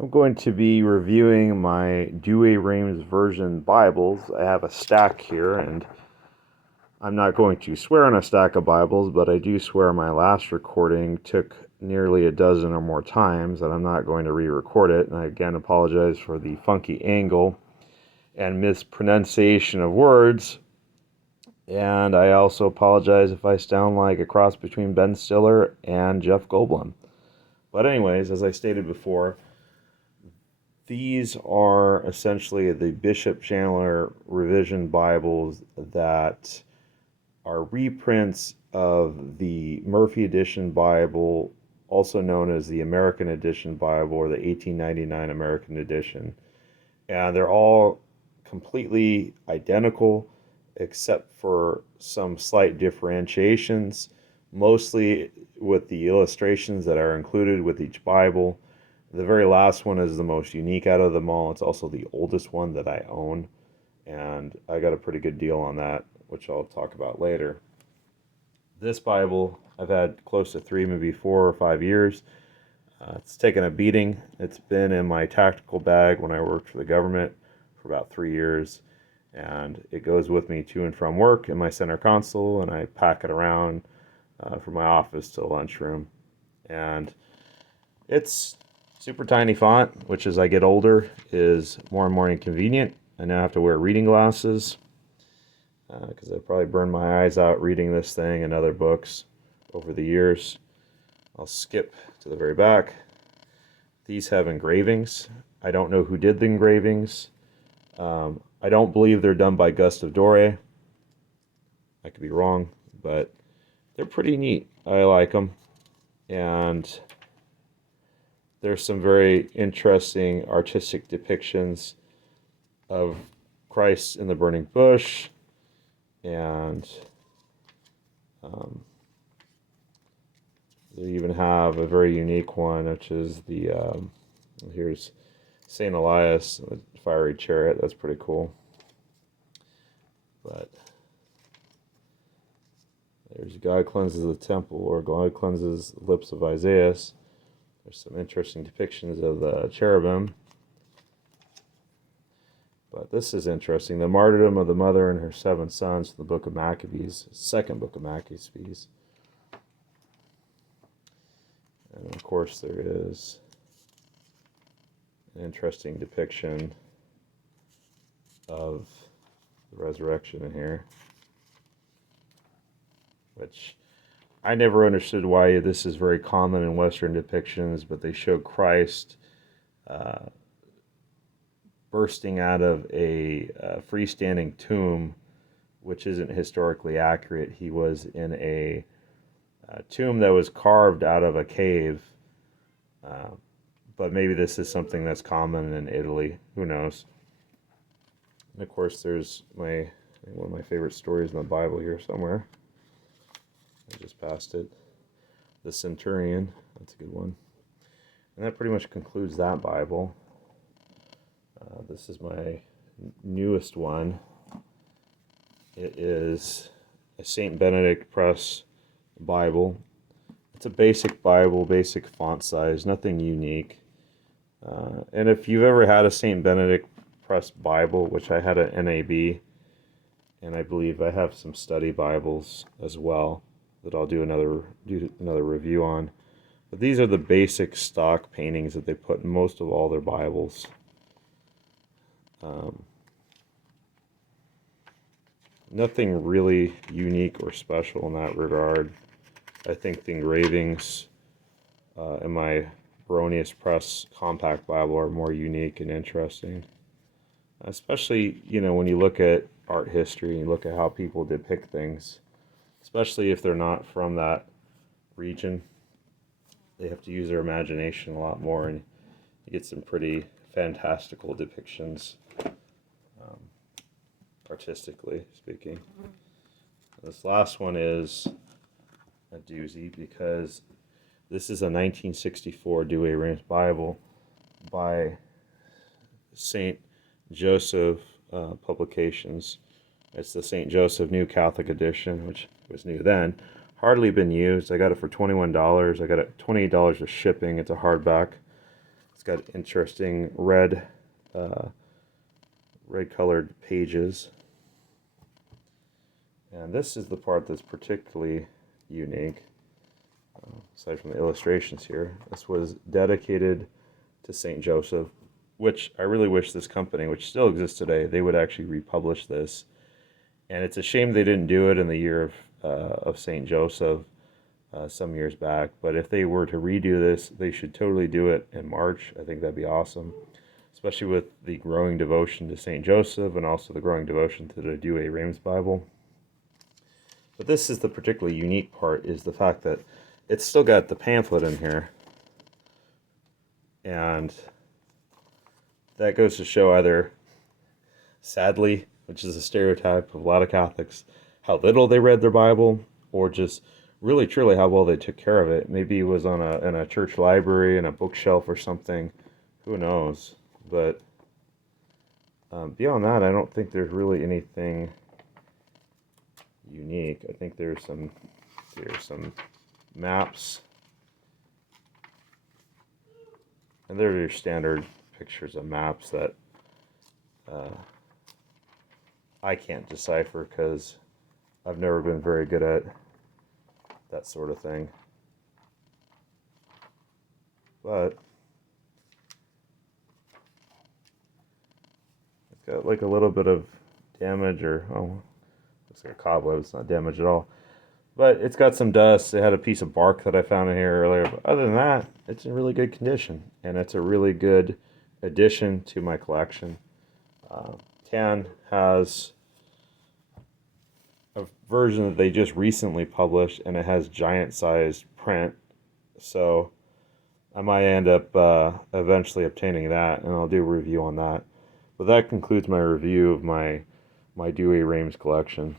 I'm going to be reviewing my Douay Rheims version Bibles. I have a stack here, and I'm not going to swear on a stack of Bibles, but I do swear my last recording took nearly a dozen or more times, and I'm not going to re-record it. And I again apologize for the funky angle and mispronunciation of words. And I also apologize if I sound like a cross between Ben Stiller and Jeff Goldblum. But anyways, as I stated before, these are essentially the Bishop Chandler Revision Bibles that are reprints of the Murphy Edition Bible, also known as the American Edition Bible or the 1899 American Edition. And they're all completely identical except for some slight differentiations, mostly with the illustrations that are included with each Bible. The very last one is the most unique out of them all. It's also the oldest one that I own, and I got a pretty good deal on that, which I'll talk about later. This Bible I've had close to 3, maybe 4 or 5 years. It's taken a beating. It's been in my tactical bag when I worked for the government for about 3 years, and it goes with me to and from work in my center console, and I pack it around from my office to the lunchroom. And it's super tiny font, which as I get older is more and more inconvenient. I now have to wear reading glasses because I probably burned my eyes out reading this thing and other books over the years. I'll skip to the very back. These have engravings. I don't know who did the engravings. I don't believe they're done by Gustav Doré. I could be wrong, but they're pretty neat. I like them. And there's some very interesting artistic depictions of Christ in the burning bush, and they even have a very unique one, which is the here's Saint Elias, the fiery chariot. That's pretty cool. But there's God cleanses the temple, or God cleanses the lips of Isaiah. There's some interesting depictions of the cherubim. But this is interesting. The martyrdom of the mother and her 7 sons from the book of Maccabees, second book of Maccabees. And of course there is an interesting depiction of the resurrection in here, which I never understood why this is very common in Western depictions, but they show Christ bursting out of a freestanding tomb, which isn't historically accurate. He was in a tomb that was carved out of a cave, but maybe this is something that's common in Italy. Who knows? And of course, there's one of my favorite stories in the Bible here somewhere. I just passed it. The Centurion. That's a good one. And that pretty much concludes that Bible. This is my newest one. It is a St. Benedict Press Bible. It's a basic Bible, basic font size, nothing unique. And if you've ever had a St. Benedict Press Bible, which I had an NAB, and I believe I have some study Bibles as well that I'll do another review on. But these are the basic stock paintings that they put in most of all their Bibles. Nothing really unique or special in that regard. I think the engravings in my Baronius Press Compact Bible are more unique and interesting. Especially, when you look at art history and you look at how people depict things, especially if they're not from that region. They have to use their imagination a lot more, and you get some pretty fantastical depictions, artistically speaking. This last one is a doozy because this is a 1964 Douay Rheims Bible by St. Joseph Publications. It's the St. Joseph New Catholic Edition, which was new then. Hardly been used. I got it for $21. I got it $28 with shipping. It's a hardback. It's got interesting red colored pages. And this is the part that's particularly unique, aside from the illustrations here. This was dedicated to St. Joseph, which I really wish this company, which still exists today, they would actually republish this. And it's a shame they didn't do it in the year of St. Joseph some years back. But if they were to redo this, they should totally do it in March. I think that'd be awesome, especially with the growing devotion to St. Joseph and also the growing devotion to the Douay Rheims Bible. But this is the particularly unique part, is the fact that it's still got the pamphlet in here. And that goes to show either, sadly, which is a stereotype of a lot of Catholics, how little they read their Bible, or just really truly how well they took care of it. Maybe it was in a church library, in a bookshelf or something. Who knows? But beyond that, I don't think there's really anything unique. I think there's some maps, and there are your standard pictures of maps that I can't decipher because I've never been very good at that sort of thing. But it's got like a little bit of damage, or looks like a cobweb. It's not damaged at all. But it's got some dust. It had a piece of bark that I found in here earlier. But other than that, it's in really good condition. And it's a really good addition to my collection. Tan has a version that they just recently published, and it has giant-sized print. So I might end up eventually obtaining that, and I'll do a review on that. But that concludes my review of my Douay Rheims collection.